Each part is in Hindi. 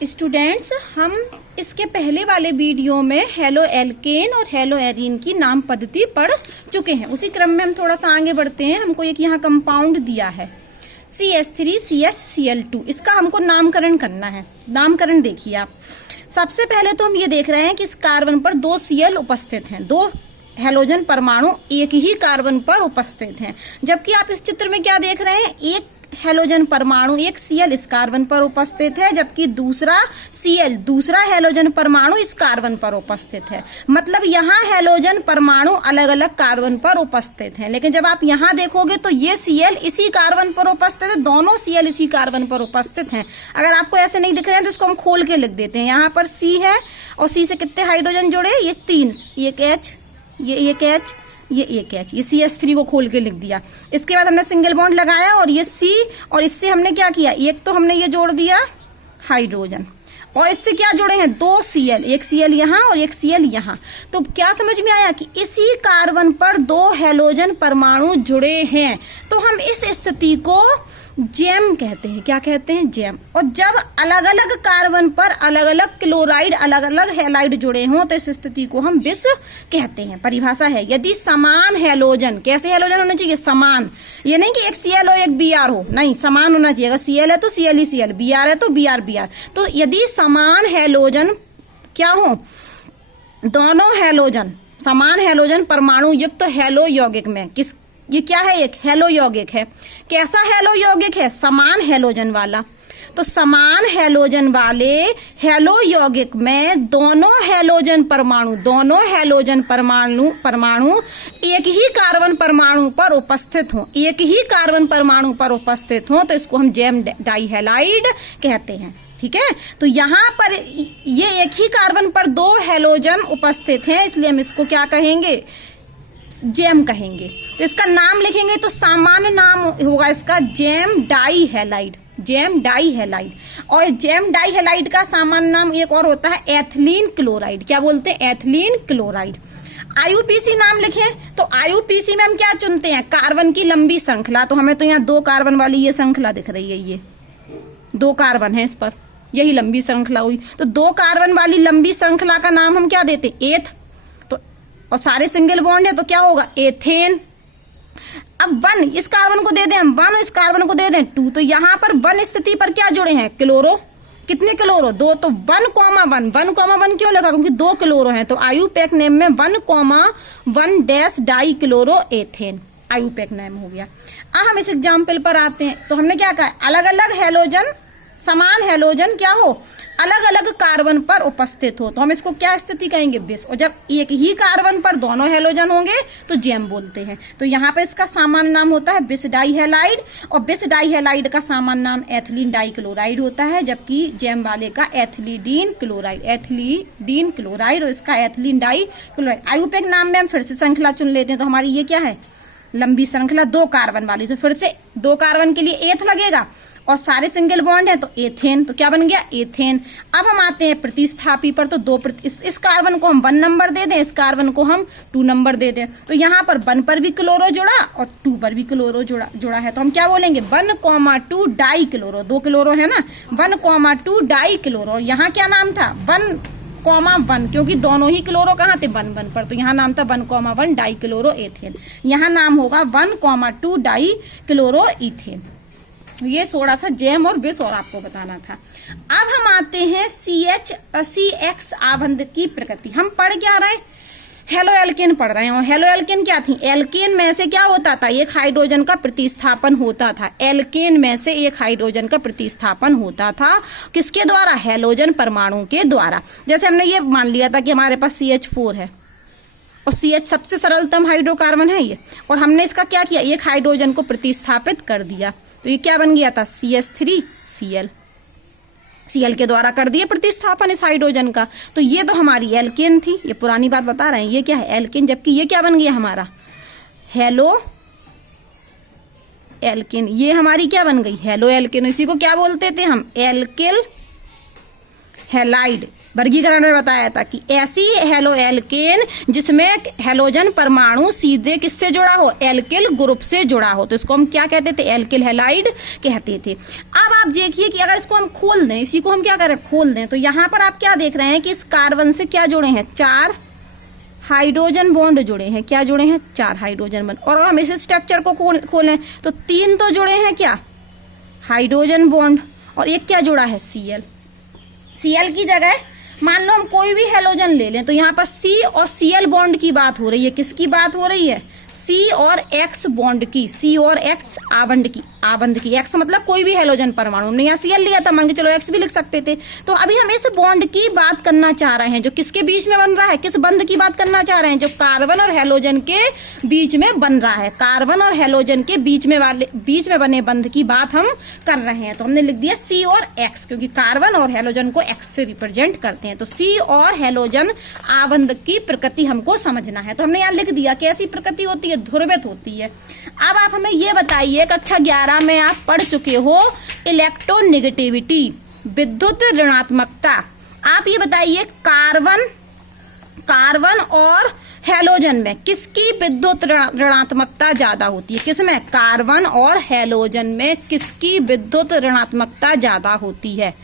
स्टूडेंट्स, हम इसके पहले वाले वीडियो में हेलो एल्केन और हेलो एरीन की नाम पद्धति पढ़ चुके हैं। उसी क्रम में हम थोड़ा सा आगे बढ़ते हैं। हमको एक यहाँ कंपाउंड दिया है CH3CHCl2, इसका हमको नामकरण करना है। नामकरण देखिए आप। सबसे पहले तो हम ये देख रहे हैं कि इस कार्बन पर 2 Cl उपस्थित हैं, 2 हेलोजन परमाणु एक ही कार्बन पर उपस्थित हैं। जबकि आप इस चित्र में क्या देख रहे हैं, एक हेलोजन परमाणु, एक Cl इस कार्बन पर उपस्थित है, जबकि दूसरा Cl, दूसरा हेलोजन परमाणु इस कार्बन पर उपस्थित है। मतलब यहाँ हेलोजन परमाणु अलग अलग कार्बन पर उपस्थित हैं। लेकिन जब आप यहाँ देखोगे तो ये Cl इसी कार्बन पर उपस्थित है, दोनों Cl इसी कार्बन पर उपस्थित हैं। अगर आपको ऐसे नहीं दिख रहे हैं तो इसको हम खोल के लिख देते हैं। यहाँ पर C है और C से कितने हाइड्रोजन जुड़े, ये 3, एक H, ये एक H, ये एक H, ये CH3 को खोल के लिख दिया। इसके बाद हमने सिंगल बॉन्ड लगाया और ये C, और इससे हमने क्या किया, एक तो हमने ये जोड़ दिया हाइड्रोजन, और इससे क्या जोड़े हैं, 2 Cl, एक Cl यहाँ और एक Cl यहाँ। तो क्या समझ में आया कि इसी कार्बन पर 2 हेलोजन परमाणु जुड़े हैं। तो हम इस स्थिति को जैम कहते हैं। क्या कहते हैं, जैम। और जब अलग अलग कार्बन पर अलग अलग क्लोराइड, अलग अलग हैलाइड जुड़े हों तो इस स्थिति को हम विष कहते हैं। परिभाषा है, यदि समान हेलोजन, कैसे हेलोजन होने चाहिए, समान। ये नहीं कि एक Cl हो एक Br हो, नहीं, समान होना चाहिए। अगर Cl है तो Cl ही Cl, Br है तो Br Br। तो यदि समान हेलोजन क्या हो, दोनों हेलोजन, समान हेलोजन परमाणु युक्त हेलो यौगिक में, किस, ये क्या है, एक हेलो यौगिक है। कैसा हेलो यौगिक है, समान हेलोजन वाला। तो समान हेलोजन वाले हेलो यौगिक में दोनों हेलोजन परमाणु एक ही कार्बन परमाणु पर उपस्थित हो, एक ही कार्बन परमाणु पर उपस्थित हो तो इसको हम जैम डाइहैलाइड कहते हैं। ठीक है। तो यहाँ पर ये एक ही कार्बन पर 2 हेलोजन उपस्थित हैं, इसलिए हम इसको क्या कहेंगे, जैम कहेंगे। तो इसका नाम लिखेंगे तो सामान्य नाम होगा इसका जैम डाइहैलाइड, जैम डाइहैलाइड। और जैम डाइहैलाइड का सामान्य नाम एक और होता है एथिलीन क्लोराइड। क्या बोलते हैं, एथिलीन क्लोराइड। IUPAC नाम लिखे तो IUPAC में हम क्या चुनते हैं, कार्बन की लंबी श्रृंखला। तो हमें तो यहाँ 2 कार्बन वाली ये श्रृंखला दिख रही है, ये 2 कार्बन है इस पर, यही लंबी श्रृंखला हुई। तो 2 कार्बन वाली लंबी श्रृंखला का नाम हम क्या देते, एथ। और सारे सिंगल बॉन्ड है तो क्या होगा, एथेन। अब 1 इस कार्बन को दे दें हम 1 और इस कार्बन को दे दें 2, तो यहाँ पर 1 स्थिति पर क्या जुड़े हैं, क्लोरो। कितने क्लोरो, 2। तो 1,1 क्यों लगा, क्योंकि 2 क्लोरो हैं। तो IUPAC नेम में 1,1 die chloro ethane IUPAC name हो गया। अब हम इस एग्जाम्पल पर आते हैं। तो हमने क्या कहा, अलग अलग हेलोजन, समान हेलोजन क्या हो, अलग अलग कार्बन पर उपस्थित हो तो हम इसको क्या स्थिति कहेंगे, विष। और जब एक ही कार्बन पर दोनों हेलोजन होंगे तो जैम बोलते हैं। तो यहाँ पे इसका सामान्य नाम होता है विष डाइहैलाइड, और विष डाइहैलाइड का सामान्य नाम एथिलीन डाइक्लोराइड होता है, जबकि जैम वाले का एथिलीडीन क्लोराइड और इसका एथिलीन डाइक्लोराइड। IUPAC नाम में हम फिर से श्रृंखला चुन लेते हैं। तो हमारी ये क्या है, लंबी श्रृंखला 2 कार्बन वाली। तो फिर से 2 कार्बन के लिए एथ लगेगा और सारे सिंगल बॉन्ड है तो एथेन। तो क्या बन गया, एथेन। अब हम आते हैं प्रतिस्थापी पर। तो इस कार्बन को हम 1 नंबर दे दें, इस कार्बन को हम 2 नंबर दे दें। तो यहाँ पर 1 पर भी क्लोरो जुड़ा और 2 पर भी क्लोरो जुड़ा है। तो हम क्या बोलेंगे, 1,2 डाई क्लोरो। 2 क्लोरो है ना, 1,2 डाई क्लोरो। यहाँ क्या नाम था, 1,1, क्योंकि दोनों ही क्लोरो कहाँ थे, 1,1 पर। तो यहाँ नाम था 1,1 डाई क्लोरो एथेन। यहाँ नाम होगा 1,2 डाई क्लोरो इथेन। ये थोड़ा सा जैम और विष और आपको बताना था। अब हम आते हैं CH आबंध की प्रकृति। हम पढ़ क्या रहे, हेलो एल्केन पढ़ रहे हैं। और हेलो एल्केन क्या थी, एल्केन में से क्या होता था, एक हाइड्रोजन का प्रतिस्थापन होता था। एल्केन में से एक हाइड्रोजन का प्रतिस्थापन होता था, किसके द्वारा, हेलोजन परमाणु के द्वारा। जैसे हमने ये मान लिया था कि हमारे पास CH4 है और CH सबसे सरलतम हाइड्रोकार्बन है ये, और हमने इसका क्या किया, एक हाइड्रोजन को प्रतिस्थापित कर दिया। तो ये क्या बन गया था, CH3Cl के द्वारा कर दिया प्रतिस्थापन इस हाइड्रोजन का। तो ये तो हमारी एल्केन थी, ये पुरानी बात बता रहे हैं, ये क्या है, एल्केन। जबकि ये क्या बन गया हमारा, हेलो एल्केन। ये हमारी क्या बन गई, हेलो एल्केन। इसी को क्या बोलते थे हम, एल्किल हैलाइड वर्गीकरण में बताया था कि ऐसी हेलो एल्केन जिसमें हेलोजन परमाणु सीधे किससे जुड़ा हो, एल्किल ग्रुप से जुड़ा हो, तो इसको हम क्या कहते थे, एल्किल हैलाइड कहते थे। अब आप देखिए कि अगर इसको हम खोल दें, इसी को हम क्या करें, खोल दें, तो यहाँ पर आप क्या देख रहे हैं कि इस कार्बन से क्या जुड़े हैं, 4 हाइड्रोजन बॉन्ड जुड़े हैं। क्या जुड़े हैं, 4 हाइड्रोजन बॉन्ड। और हम इस स्ट्रक्चर को खोलें तो 3 तो जुड़े हैं क्या, हाइड्रोजन बॉन्ड, और एक क्या जुड़ा है, Cl। Cl की जगह मान लो हम कोई भी हेलोजन ले लें, तो यहाँ पर C और Cl बॉन्ड की बात हो रही है। किसकी बात हो रही है, C और X बॉन्ड की, C और X आबंध की। X मतलब कोई भी हेलोजन परमाणु, हमने यहाँ Cl लिया था, मान के चलो X भी लिख सकते थे। तो अभी हम इस बॉन्ड की बात करना चाह रहे हैं जो किसके बीच में बन रहा है, किस बंध की बात करना चाह रहे हैं, जो कार्बन और हेलोजन के बीच में बन रहा है। कार्बन और हेलोजन के बीच में बने बंध की बात हम कर रहे हैं। तो हमने लिख दिया C और X, क्योंकि कार्बन और हेलोजन को X से रिप्रेजेंट करते हैं। तो C और हेलोजन आबंध की प्रकृति हमको समझना है, तो हमने यहाँ लिख दिया कैसी प्रकृति होती है, ध्रुवित होती है। अब आप हमें ये बताइए, कक्षा 11 में आप पढ़ चुके हो इलेक्ट्रोनेगेटिविटी, विद्युत ऋणात्मकता। आप ये बताइए कार्बन और हेलोजन में किसकी विद्युत ऋणात्मकता ज्यादा होती है, किसमें, कार्बन और हेलोजन में किसकी विद्युत ऋणात्मकता ज्यादा होती है,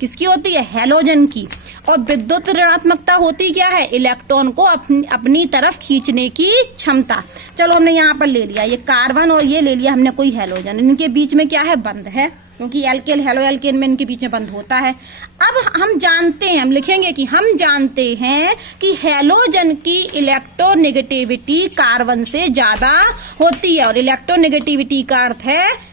किसकी होती है, हेलोजन की। और विद्युत ऋणात्मकता होती क्या है, इलेक्ट्रॉन को अपनी तरफ खींचने की क्षमता। चलो हमने यहाँ पर ले लिया ये कार्बन और ये ले लिया हमने कोई हेलोजन, इनके बीच में क्या है, बंध है, क्योंकि एल्केन हेलो एल्केन में इनके बीच में बंध होता है। अब हम जानते हैं, हम लिखेंगे कि हम जानते हैं कि हेलोजन की इलेक्ट्रोनेगेटिविटी कार्बन से ज्यादा होती है, और इलेक्ट्रोनेगेटिविटी का अर्थ है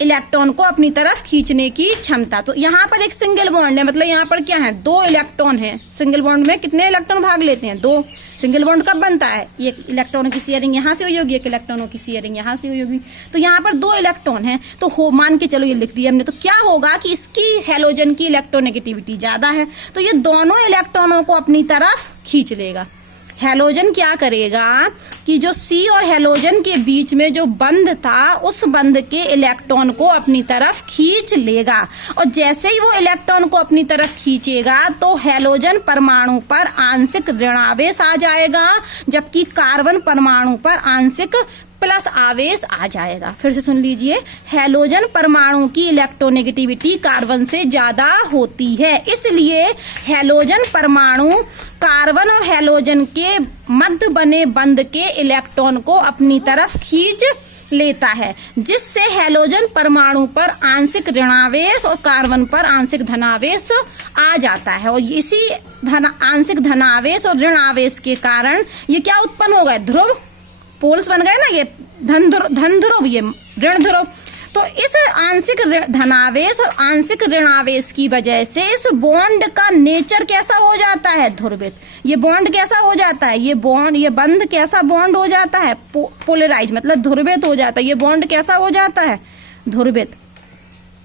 इलेक्ट्रॉन को अपनी तरफ खींचने की क्षमता। तो यहाँ पर एक सिंगल बॉन्ड है, मतलब यहाँ पर क्या है, 2 इलेक्ट्रॉन है। सिंगल बॉन्ड में कितने इलेक्ट्रॉन भाग लेते हैं, 2। सिंगल बॉन्ड कब बनता है, एक इलेक्ट्रॉनों की शेयरिंग यहाँ से हुई होगी, एक इलेक्ट्रॉनों की शेयरिंग यहाँ से हुई होगी। तो यहाँ पर 2 इलेक्ट्रॉन है, तो हो मान के चलो ये लिख दिया हमने। तो क्या होगा कि इसकी हेलोजन की इलेक्ट्रोनेगेटिविटी ज्यादा है, तो ये दोनों इलेक्ट्रॉनों को अपनी तरफ खींच लेगा। हेलोजन क्या करेगा कि जो C और हेलोजन के बीच में जो बंध था, उस बंध के इलेक्ट्रॉन को अपनी तरफ खींच लेगा, और जैसे ही वो इलेक्ट्रॉन को अपनी तरफ खींचेगा तो हेलोजन परमाणु पर आंशिक ऋणावेश आ जाएगा, जबकि कार्बन परमाणु पर आंशिक प्लस आवेश आ जाएगा। फिर से सुन लीजिए, हेलोजन परमाणु की इलेक्ट्रोनेगेटिविटी कार्बन से ज्यादा होती है, इसलिए हेलोजन परमाणु कार्बन और हेलोजन के मध्य बने बंध के इलेक्ट्रॉन को अपनी तरफ खींच लेता है, जिससे हेलोजन परमाणु पर आंशिक ऋणावेश और कार्बन पर आंशिक धनावेश आ जाता है। और इसी आंशिक धनावेश और ऋणावेश के कारण ये क्या उत्पन्न हो गए, ध्रुव पोल्स बन गए ना, ये धन ध्रुव, ये ऋण ध्रुव। तो इस आंशिक धनावेश और आंशिक ऋणावेश की वजह से इस बॉन्ड का नेचर कैसा हो जाता है, ध्रुवित। ये बॉन्ड कैसा हो जाता है, ये बंध कैसा बॉन्ड हो जाता है, पोलराइज, मतलब ध्रुवित हो जाता है। ये बॉन्ड कैसा हो जाता है, ध्रुवित।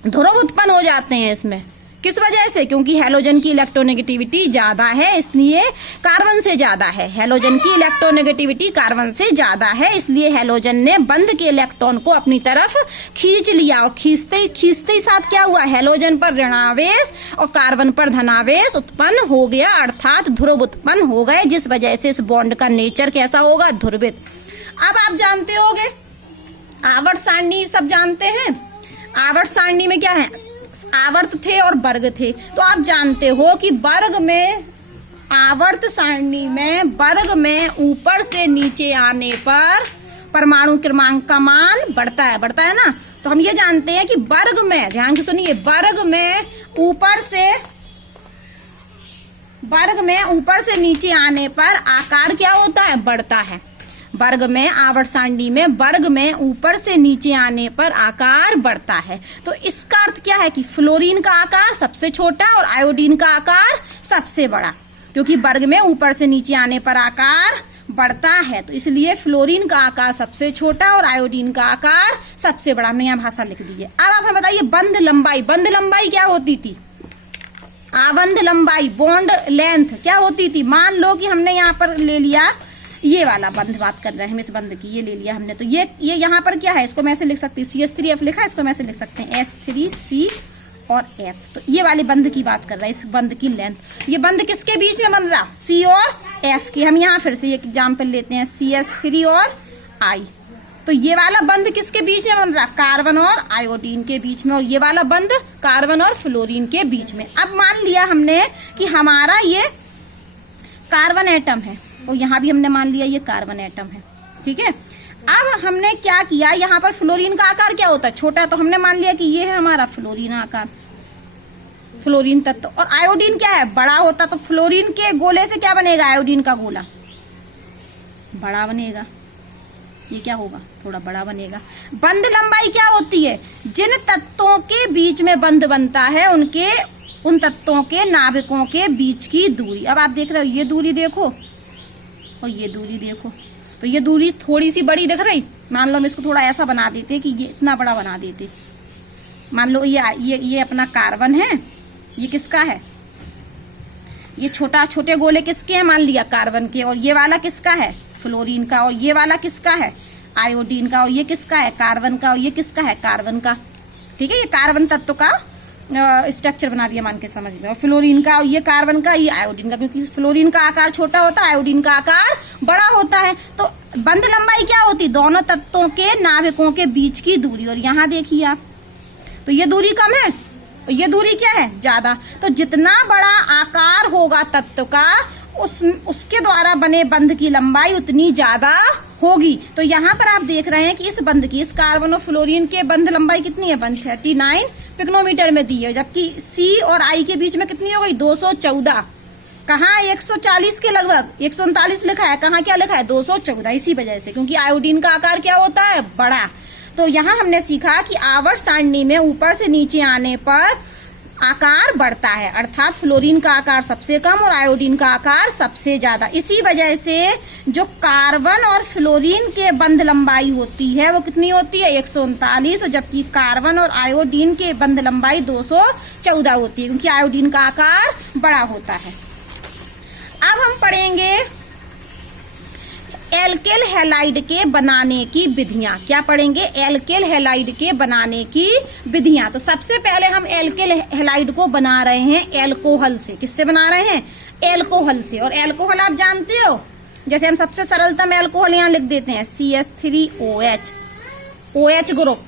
ध्रुव उत्पन्न हो जाते हैं इसमें, किस वजह से, क्योंकि हेलोजन की इलेक्ट्रोनेगेटिविटी ज्यादा है, इसलिए कार्बन से ज्यादा है। हेलोजन की इलेक्ट्रोनेगेटिविटी कार्बन से ज्यादा है, इसलिए हेलोजन ने बंध के इलेक्ट्रॉन को अपनी तरफ खींच लिया, और खींचते ही साथ क्या हुआ, हेलोजन पर ऋणावेश और कार्बन पर धनावेश उत्पन्न हो गया, अर्थात ध्रुव उत्पन्न हो गए, जिस वजह से इस बॉन्ड का नेचर कैसा होगा, ध्रुवित। अब आप जानते होंगे आवर्त सारणी, सब जानते हैं आवर्त सारणी में क्या है, आवर्त थे और वर्ग थे। तो आप जानते हो कि वर्ग में, आवर्त सारणी में वर्ग में ऊपर से नीचे आने पर परमाणु क्रमांक का मान बढ़ता है ना। तो हम ये जानते हैं कि वर्ग में, ध्यान से सुनिए, वर्ग में ऊपर से नीचे आने पर आकार क्या होता है, बढ़ता है। वर्ग में, आवर्त सारणी में वर्ग में ऊपर से नीचे आने पर आकार बढ़ता है। तो इसका अर्थ क्या है कि फ्लोरीन का आकार सबसे छोटा और आयोडीन का आकार सबसे बड़ा, क्योंकि वर्ग में ऊपर से नीचे आने पर आकार बढ़ता है, तो इसलिए फ्लोरीन का आकार सबसे छोटा और आयोडीन का आकार सबसे बड़ा। हमने यहाँ भाषा लिख दी है। अब आप हमें बताइए बंध लंबाई क्या होती थी, आबंध लंबाई, बॉन्ड लेंथ क्या होती थी। मान लो कि हमने यहाँ पर ले लिया, ये वाला बंध बात कर रहे हैं हम, इस बंध की, ये ले लिया हमने, तो ये यहाँ पर क्या है, इसको मैं ऐसे लिख सकती हूँ, CH3F लिखा है, इसको मैं ऐसे लिख सकते हैं, H3C और F। तो ये वाले बंध की बात कर रहा है, इस बंध की लेंथ। ये बंध किसके बीच में बन रहा? C और F की। हम यहाँ फिर से एक एग्जाम्पल लेते हैं, CH3 और I। तो ये वाला बंध किसके बीच में बन रहा? कार्बन और आयोडीन के बीच में। और ये वाला बंध कार्बन और फ्लोरीन के बीच में। अब मान लिया हमने कि हमारा ये कार्बन एटम है, और यहाँ भी हमने मान लिया ये कार्बन एटम है, ठीक है। अब हमने क्या किया, यहाँ पर फ्लोरीन का आकार क्या होता है? छोटा। तो हमने मान लिया कि ये है हमारा फ्लोरीन आकार, फ्लोरीन तत्व। और आयोडीन क्या है? बड़ा होता। तो फ्लोरीन के गोले से क्या बनेगा? आयोडीन का गोला बड़ा बनेगा। ये क्या होगा? थोड़ा बड़ा बनेगा। बंध लंबाई क्या होती है? जिन तत्वों के बीच में बंध बनता है उन तत्वों के नाभिकों के बीच की दूरी। अब आप देख रहे हो, ये दूरी देखो और ये दूरी देखो, तो ये दूरी थोड़ी सी बड़ी दिख रही। मान लो हम इसको थोड़ा ऐसा बना देते कि ये इतना बड़ा बना देते। मान लो ये अपना कार्बन है, ये किसका है? ये छोटे गोले किसके हैं? मान लिया कार्बन के। और ये वाला किसका है? फ्लोरीन का। और ये वाला किसका है? आयोडीन का। और ये किसका है? कार्बन का। और ये किसका है? कार्बन का। ठीक है, ये कार्बन तत्व का स्ट्रक्चर बना दिया, मान के समझ लो। और फ्लोरीन का, और ये कार्बन का, ये आयोडीन का। क्योंकि फ्लोरीन का आकार छोटा होता है, आयोडीन का आकार बड़ा होता है। तो बंध लंबाई क्या होती? दोनों तत्वों के नाभिकों के बीच की दूरी। और यहाँ देखिए आप, तो ये दूरी कम है और ये दूरी क्या है? ज्यादा। तो जितना बड़ा आकार होगा तत्व का, उसके द्वारा बने बंध की लंबाई उतनी ज्यादा होगी। तो यहाँ पर आप देख रहे हैं कि इस बंध की, इस कार्बन और फ्लोरीन के बंध लंबाई कितनी है? 139 पिकोनोमीटर में दी है। जबकि C और I के बीच में कितनी हो गई? 214। कहाँ? 140 के लगभग। 139 लिखा है, कहाँ क्या लिखा है? 214। इसी वजह से, क्योंकि आयोडीन का आकार क्या होता है? बड़ा। तो यहाँ हमने सीखा कि आवर्त सारणी में ऊपर से नीचे आने पर आकार बढ़ता है, अर्थात फ्लोरीन का आकार सबसे कम और आयोडीन का आकार सबसे ज्यादा। इसी वजह से जो कार्बन और फ्लोरीन के बंध लंबाई होती है वो कितनी होती है? 139। और जबकि कार्बन और आयोडीन के बंध लंबाई 214 होती है, क्योंकि आयोडीन का आकार बड़ा होता है। अब हम पढ़ेंगे एल्केल हैलाइड के बनाने की विधियां। क्या पढ़ेंगे? एल्केल हैलाइड के बनाने की विधियां। तो सबसे पहले हम एल्केल हैलाइड को बना रहे हैं एल्कोहल से। किससे बना रहे हैं? एल्कोहल से। और एल्कोहल आप जानते हो, जैसे हम सबसे सरलतम एल्कोहल यहाँ लिख देते हैं, CH3OH, OH ग्रुप।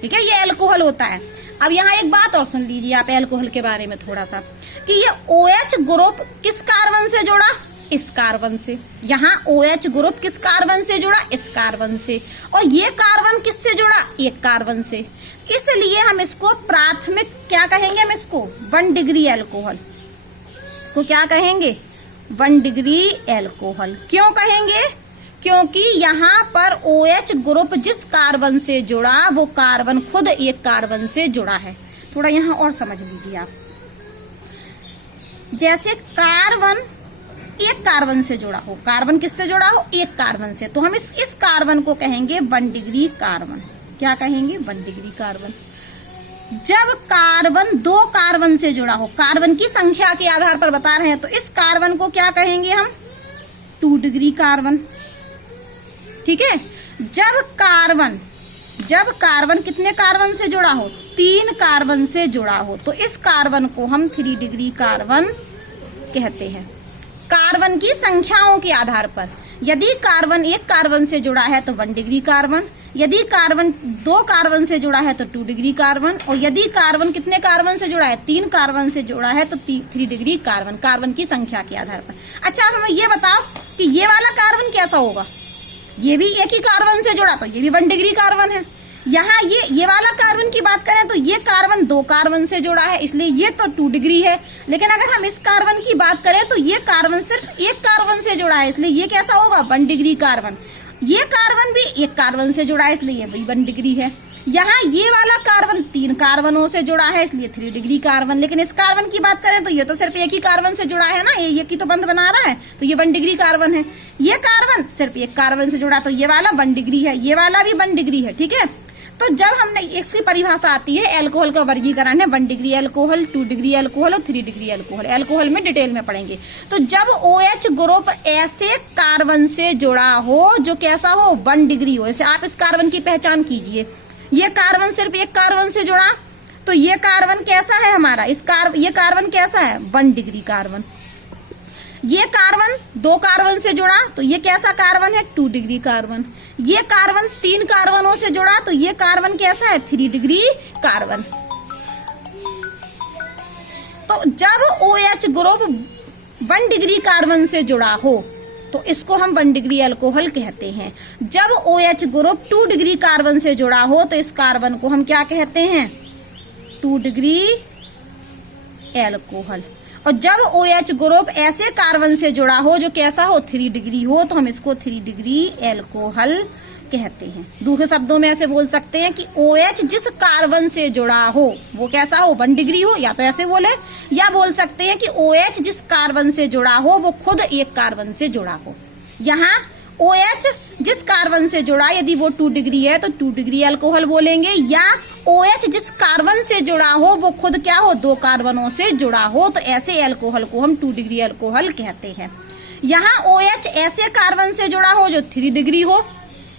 ठीक है, ये एल्कोहल होता है। अब यहाँ एक बात और सुन लीजिए आप एल्कोहल के बारे में थोड़ा सा, कि ये OH ग्रुप किस कार्बन से जुड़ा? इस कार्बन से। यहाँ OH ग्रुप किस कार्बन से जुड़ा? इस कार्बन से। और ये कार्बन किससे जुड़ा? एक कार्बन से। इसलिए हम इसको प्राथमिक क्या कहेंगे? हम इसको 1 डिग्री एल्कोहल। इसको क्या कहेंगे? 1 डिग्री एल्कोहल। क्यों कहेंगे? क्योंकि यहाँ पर OH ग्रुप जिस कार्बन से जुड़ा वो कार्बन खुद एक कार्बन से जुड़ा है। थोड़ा यहाँ और समझ लीजिए आप। जैसे कार्बन एक कार्बन से जुड़ा हो, कार्बन किससे जुड़ा हो? एक कार्बन से। तो हम इस कार्बन को कहेंगे 1 डिग्री कार्बन। क्या कहेंगे? 1 डिग्री कार्बन। जब कार्बन 2 कार्बन से जुड़ा हो, कार्बन की संख्या के आधार पर बता रहे हैं, तो इस कार्बन को क्या कहेंगे हम? 2 डिग्री कार्बन। ठीक है। जब कार्बन कितने कार्बन से जुड़ा हो? 3 कार्बन से जुड़ा हो, तो इस कार्बन को हम 3 डिग्री कार्बन कहते हैं। कार्बन की संख्याओं के आधार पर, यदि कार्बन 1 कार्बन से जुड़ा है तो 1 डिग्री कार्बन, यदि कार्बन 2 कार्बन से जुड़ा है तो 2 डिग्री कार्बन, और यदि कार्बन कितने कार्बन से जुड़ा है? 3 कार्बन से जुड़ा है तो 3 डिग्री कार्बन, कार्बन की संख्या के आधार पर। अच्छा, हमें ये बताओ कि ये वाला कार्बन कैसा होगा? ये भी एक ही कार्बन से जुड़ा, तो ये भी 1 डिग्री कार्बन है। यहाँ ये वाला कार्बन की बात करें तो ये कार्बन 2 कार्बन से जुड़ा है, इसलिए ये तो 2 डिग्री है। लेकिन अगर हम इस कार्बन की बात करें तो ये कार्बन सिर्फ 1 कार्बन से जुड़ा है, इसलिए ये कैसा होगा? 1 डिग्री कार्बन। ये कार्बन भी 1 कार्बन से जुड़ा है, इसलिए ये भी 1 डिग्री है। यहाँ ये वाला कार्बन 3 कार्बनों से जुड़ा है, इसलिए 3 डिग्री कार्बन। लेकिन इस कार्बन की बात करें तो ये तो सिर्फ एक ही कार्बन से जुड़ा है ना, ये की तो बंध बना रहा है, तो ये 1 डिग्री कार्बन है। ये कार्बन सिर्फ 1 कार्बन से जुड़ा, तो ये वाला 1 डिग्री है, ये वाला भी 1 डिग्री है। ठीक है। तो जब हमने इसकी परिभाषा आती है, एल्कोहल का वर्गीकरण है 1 डिग्री एल्कोहल, 2 डिग्री एल्कोहल और 3 डिग्री एल्कोहल। एल्कोहल में डिटेल में पढ़ेंगे। तो जब OH ग्रुप ऐसे कार्बन से जुड़ा हो जो कैसा हो? 1 डिग्री हो। जैसे आप इस कार्बन की पहचान कीजिए, ये कार्बन सिर्फ 1 कार्बन से जुड़ा, तो ये कार्बन कैसा है हमारा, ये कार्बन कैसा है, 1 डिग्री कार्बन। ये कार्बन 2 कार्बन से जुड़ा तो ये कैसा कार्बन है, 2 डिग्री कार्बन। ये कार्बन 3 कार्बनों से जुड़ा तो ये कार्बन कैसा है, 3 डिग्री कार्बन। तो जब OH ग्रुप 1 डिग्री कार्बन से जुड़ा हो तो इसको हम 1 डिग्री अल्कोहल कहते हैं। जब OH ग्रुप 2 डिग्री कार्बन से जुड़ा हो तो इस कार्बन को हम क्या कहते हैं, 2 डिग्री अल्कोहल। और जब OH ग्रुप ऐसे कार्बन से जुड़ा हो जो कैसा हो, 3 डिग्री हो, तो हम इसको 3 डिग्री अल्कोहल कहते हैं। दूसरे शब्दों में ऐसे बोल सकते हैं कि OH जिस कार्बन से जुड़ा हो वो कैसा हो, 1 डिग्री हो, या तो ऐसे बोले, या बोल सकते हैं कि OH जिस कार्बन से जुड़ा हो वो खुद एक कार्बन से जुड़ा हो। यहाँ OH जिस कार्बन से जुड़ा यदि वो 2 डिग्री है तो 2 डिग्री अल्कोहल बोलेंगे, या OH जिस कार्बन से जुड़ा हो वो खुद क्या हो, 2 कार्बनों से जुड़ा हो, तो ऐसे अल्कोहल को हम 2 डिग्री अल्कोहल कहते हैं। यहाँ OH ऐसे कार्बन से जुड़ा हो जो 3 डिग्री हो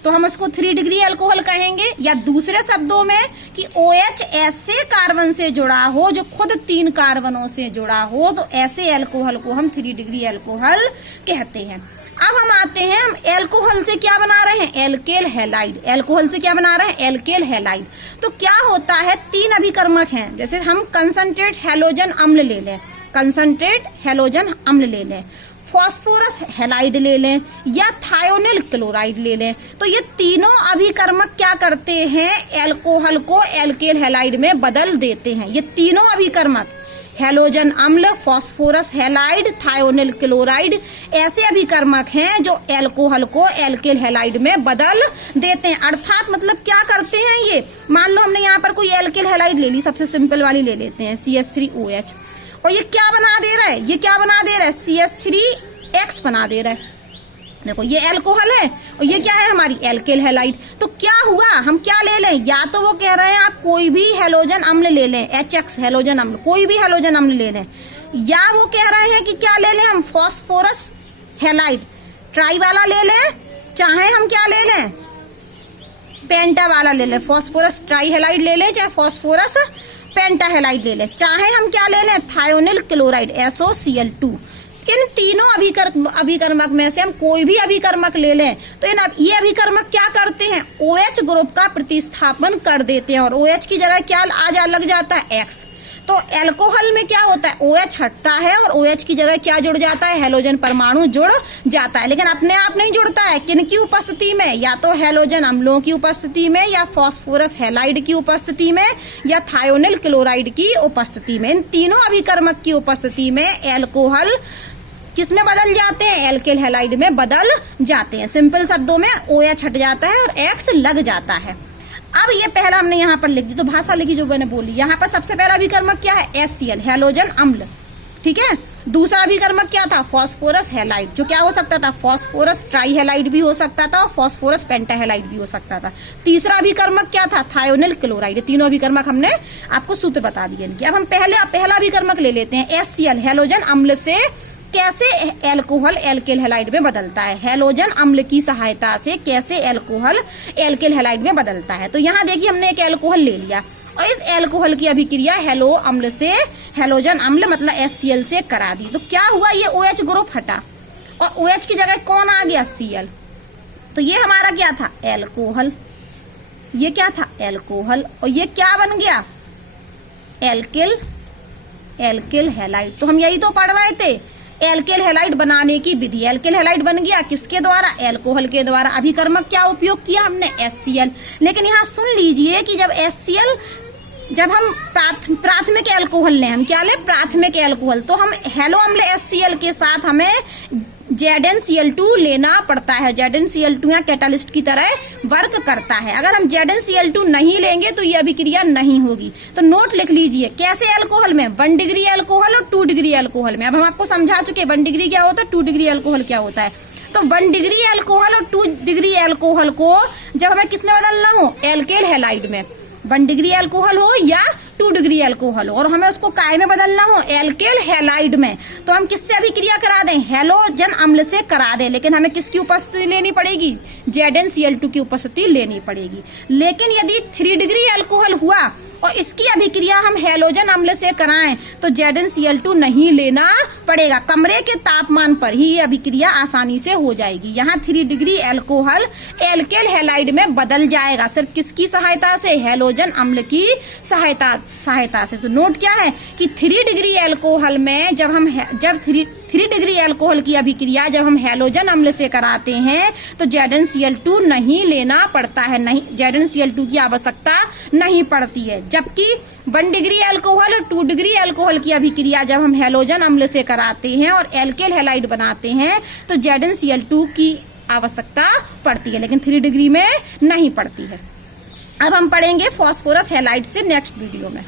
तो हम उसको 3 डिग्री अल्कोहल कहेंगे, या दूसरे शब्दों में कि OH ऐसे कार्बन से जुड़ा हो जो खुद 3 कार्बनों से जुड़ा हो तो ऐसे अल्कोहल को हम 3 डिग्री अल्कोहल कहते हैं। अब हम आते हैं, हम अल्कोहल से क्या बना रहे हैं, एल्केल हैलाइड। अल्कोहल से क्या बना रहे हैं, एल्केल हैलाइड। तो क्या होता है, 3 अभिकर्मक हैं। जैसे हम कंसंट्रेट हैलोजन अम्ल ले लें, कंसंट्रेट हैलोजन अम्ल ले लें, फॉस्फोरस हैलाइड ले लें, या थायोनिल क्लोराइड ले लें, तो ये तीनों अभिकर्मक क्या करते हैं, अल्कोहल को एल्केल हैलाइड में बदल देते हैं। ये तीनों अभिकर्मक हैलोजन अम्ल, फॉस्फोरस हैलाइड, थायोनिल क्लोराइड ऐसे अभिकर्मक हैं जो अल्कोहल को एल्केल हैलाइड में बदल देते हैं। अर्थात मतलब क्या करते हैं ये, मान लो हमने यहाँ पर कोई एल्केल हैलाइड ले ली, सबसे सिंपल वाली ले लेते हैं, CH3OH, और ये क्या बना दे रहा है, ये क्या बना दे रहा है, CH3X बना दे रहा है। देखो ये अल्कोहल है और ये क्या है, हमारी एल्केल हैलाइड। तो क्या हुआ, हम क्या ले लें, या तो वो कह रहे हैं आप कोई भी हैलोजन अम्ल ले लें, HX हैलोजन अम्ल, कोई भी हैलोजन अम्ल ले लें, या वो कह रहे हैं कि क्या ले लें हम, फॉस्फोरस हैलाइड ट्राई वाला ले लें, चाहे हम क्या ले लें, पेंटा वाला ले लें, फॉस्फोरस ट्राई हैलाइड ले लें, चाहे फॉस्फोरस पेंटा हैलाइड ले लें, चाहे हम क्या ले लें, थायोनिल क्लोराइड SOCl2। इन तीनों अभिकर्मक में से हम कोई भी अभिकर्मक ले लें तो ये अभिकर्मक क्या करते हैं, OH ग्रुप का प्रतिस्थापन कर देते हैं और OH की जगह क्या लग जाता है, X। तो अल्कोहल में क्या होता है, OH हटता है और OH की जगह क्या जुड़ जाता है, हैलोजन परमाणु जुड़ जाता है। लेकिन अपने आप नहीं जुड़ता है, किनकी उपस्थिति में, या तो हैलोजन अम्लों की उपस्थिति में, या फॉस्फोरस हैलाइड की उपस्थिति में, या थायोनिल क्लोराइड की उपस्थिति में। इन तीनों अभिकर्मक की उपस्थिति में अल्कोहल किसमें बदल जाते हैं, एल्केल हैलाइड में बदल जाते हैं। सिंपल शब्दों में OH हट जाता है और X लग जाता है। अब ये पहला हमने यहाँ पर लिख दी, तो भाषा लिखी जो मैंने बोली, यहाँ पर सबसे पहला अभिकर्मक क्या है, HCl हैलोजन अम्ल, ठीक है। दूसरा अभिकर्मक क्या था, फॉस्फोरस हैलाइड, जो क्या हो सकता था, फॉस्फोरस ट्राई हैलाइड भी हो सकता था और फॉस्फोरस पेंटा हैलाइड भी हो सकता था। तीसरा अभिकर्मक क्या था, थायोनिल क्लोराइड। तीनों अभिकर्मक हमने आपको सूत्र बता दिए इनके। अब हम पहला अभिकर्मक ले लेते हैं, HCl हैलोजन अम्ल से कैसे अल्कोहल एल्केल हैलाइड में बदलता है, हैलोजन अम्ल की सहायता से कैसे अल्कोहल एल्केल हैलाइड में बदलता है। तो यहाँ देखिए हमने एक अल्कोहल ले लिया और इस अल्कोहल की अभिक्रिया हैलो अम्ल से हैलोजन अम्ल मतलब HCl से करा दी। तो क्या हुआ, ये OH ग्रुप हटा और OH की जगह कौन आ गया, Cl। तो ये हमारा क्या था, अल्कोहल, ये क्या था, अल्कोहल, और ये क्या बन गया, एल्केल हैलाइड। तो हम यही तो पढ़ रहे थे, एल्केल हैलाइड बनाने की विधि। एल्केल हैलाइड बन गया किसके द्वारा, अल्कोहल के द्वारा। अभिकर्मक क्या उपयोग किया हमने, HCl। लेकिन यहाँ सुन लीजिए कि जब हम प्राथमिक अल्कोहल लें, हम क्या लें, प्राथमिक अल्कोहल, तो हम हैलो अम्ल HCl के साथ हमें ZnCl2 लेना पड़ता है। ZnCl2 यहाँ कैटालिस्ट की तरह वर्क करता है। अगर हम ZnCl2 नहीं लेंगे तो ये अभिक्रिया नहीं होगी। तो नोट लिख लीजिए, कैसे अल्कोहल में, 1 डिग्री अल्कोहल और 2 डिग्री अल्कोहल में। अब हम आपको समझा चुके 1 डिग्री क्या होता है, 2 डिग्री अल्कोहल क्या होता है। तो 1 डिग्री अल्कोहल और 2 डिग्री अल्कोहल को जब हमें किसमें बदलना हो, एल्केल हैलाइड में। 1 डिग्री अल्कोहल हो या 2 डिग्री अल्कोहल हो, और हमें उसको काय में बदलना हो, एल्केल हैलाइड में। तो हम किससे अभिक्रिया करा दें, हैलोजन अम्ल से करा दें। लेकिन हमें किसकी उपस्थिति लेनी पड़ेगी, ZnCl2 की उपस्थिति लेनी पड़ेगी। लेकिन यदि 3 डिग्री अल्कोहल हुआ और इसकी अभिक्रिया हम हैलोजन अम्ल से कराएं तो ZnCl2 नहीं लेना पड़ेगा। कमरे के तापमान पर ही ये अभिक्रिया आसानी से हो जाएगी। यहाँ 3 डिग्री एल्कोहल एल्केल हैलाइड में बदल जाएगा, सिर्फ किसकी सहायता से? हैलोजन अम्ल की सहायता से। तो नोट क्या है कि 3 डिग्री एल्कोहल में जब 3 डिग्री एल्कोहल की अभिक्रिया जब हम हैलोजन अम्ल से कराते हैं तो ZnCl2 नहीं लेना पड़ता है, नहीं ZnCl2 की आवश्यकता नहीं पड़ती है। जबकि 1 डिग्री एल्कोहल और 2 डिग्री एल्कोहल की अभिक्रिया जब हम हैलोजन अम्ल से कराते हैं और एल्केल हैलाइड बनाते हैं तो ZnCl2 की आवश्यकता पड़ती है, लेकिन 3 डिग्री में नहीं पड़ती है। अब हम पढ़ेंगे फास्फोरस हैलाइड से नेक्स्ट वीडियो में।